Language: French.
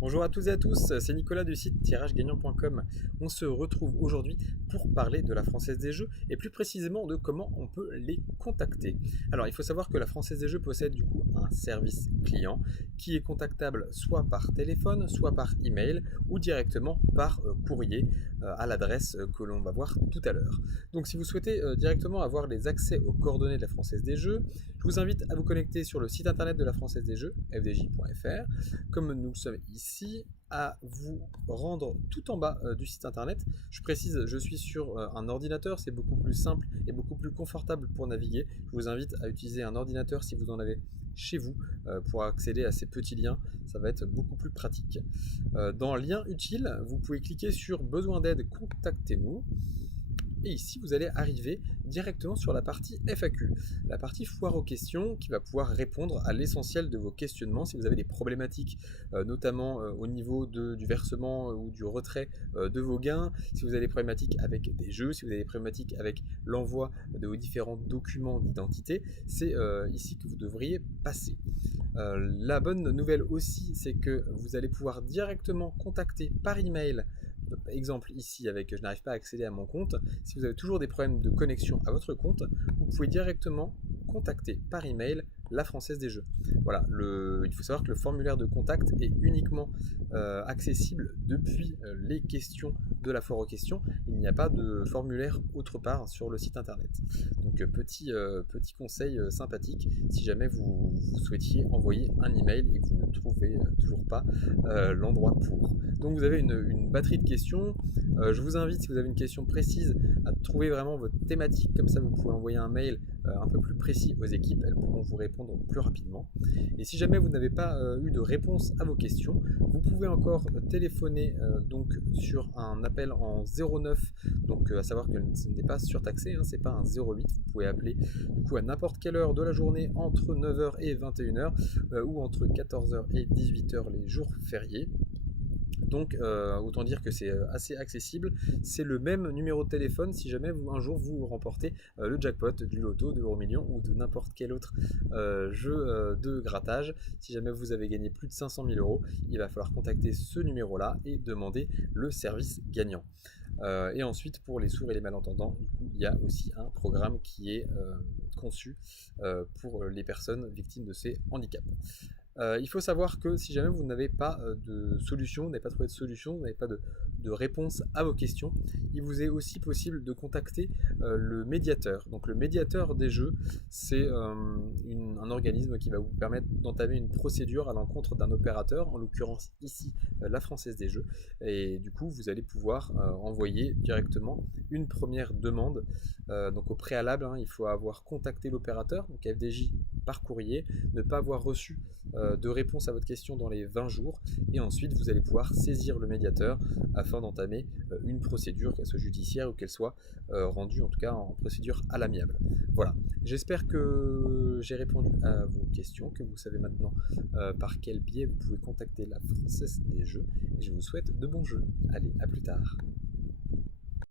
Bonjour à toutes et à tous, c'est Nicolas du site tiragegagnant.com. On se retrouve aujourd'hui pour parler de la Française des Jeux et plus précisément de comment on peut les contacter. Alors il faut savoir que la Française des Jeux possède du coup un service client qui est contactable soit par téléphone, soit par email ou directement par courrier à l'adresse que l'on va voir tout à l'heure. Donc si vous souhaitez directement avoir les accès aux coordonnées de la Française des Jeux, je vous invite à vous connecter sur le site internet de la Française des Jeux, fdj.fr. Comme nous le sommes ici, à vous rendre tout en bas du site internet. Je précise, je suis sur un ordinateur, c'est beaucoup plus simple et beaucoup plus confortable pour naviguer. Je vous invite à utiliser un ordinateur si vous en avez chez vous pour accéder à ces petits liens, ça va être beaucoup plus pratique. Dans lien utile, vous pouvez cliquer sur besoin d'aide, contactez-nous. Et ici, vous allez arriver directement sur la partie FAQ, la partie foire aux questions qui va pouvoir répondre à l'essentiel de vos questionnements. Si vous avez des problématiques, notamment au niveau du versement ou du retrait de vos gains, si vous avez des problématiques avec des jeux, si vous avez des problématiques avec l'envoi de vos différents documents d'identité, c'est ici que vous devriez passer. La bonne nouvelle aussi, c'est que vous allez pouvoir directement contacter par email. Exemple ici avec je n'arrive pas à accéder à mon compte, si vous avez toujours des problèmes de connexion à votre compte, vous pouvez directement contacter par email la Française des Jeux. Voilà, il faut savoir que le formulaire de contact est uniquement accessible depuis les questions de la foire aux questions. Il n'y a pas de formulaire autre part sur le site internet. Donc petit conseil sympathique si jamais vous souhaitiez envoyer un email et que vous ne trouvez toujours pas l'endroit pour. Donc vous avez une batterie de questions. Je vous invite, si vous avez une question précise, à trouver vraiment votre thématique. Comme ça, vous pouvez envoyer un mail un peu plus précis aux équipes. Elles pourront vous répondre plus rapidement. Et si jamais vous n'avez pas eu de réponse à vos questions, vous pouvez encore téléphoner donc sur un appel en 09. Donc à savoir que ce n'est pas surtaxé, hein, c'est pas un 08. Vous pouvez appeler du coup à n'importe quelle heure de la journée entre 9h et 21h ou entre 14h et 18h les jours fériés. Donc autant dire que c'est assez accessible. C'est le même numéro de téléphone si jamais un jour vous remportez le jackpot du loto, de l'euro-million ou de n'importe quel autre jeu de grattage. Si jamais vous avez gagné plus de 500 000 euros, il va falloir contacter ce numéro-là et demander le service gagnant. Et ensuite, pour les sourds et les malentendants, du coup, il y a aussi un programme qui est conçu pour les personnes victimes de ces handicaps. Il faut savoir que si jamais vous n'avez pas de solution, vous n'avez pas trouvé de solution, vous n'avez pas de réponse à vos questions, il vous est aussi possible de contacter le médiateur. Donc le médiateur des jeux, c'est un organisme qui va vous permettre d'entamer une procédure à l'encontre d'un opérateur, en l'occurrence ici la Française des Jeux, et du coup vous allez pouvoir envoyer directement une première demande. Donc au préalable, hein, il faut avoir contacté l'opérateur, donc FDJ par courrier, ne pas avoir reçu de réponse à votre question dans les 20 jours, et ensuite vous allez pouvoir saisir le médiateur afin d'entamer une procédure, qu'elle soit judiciaire ou qu'elle soit rendue en tout cas en procédure à l'amiable. Voilà, j'espère que j'ai répondu à vos questions, que vous savez maintenant par quel biais vous pouvez contacter la Française des Jeux, et je vous souhaite de bons jeux. Allez, à plus tard.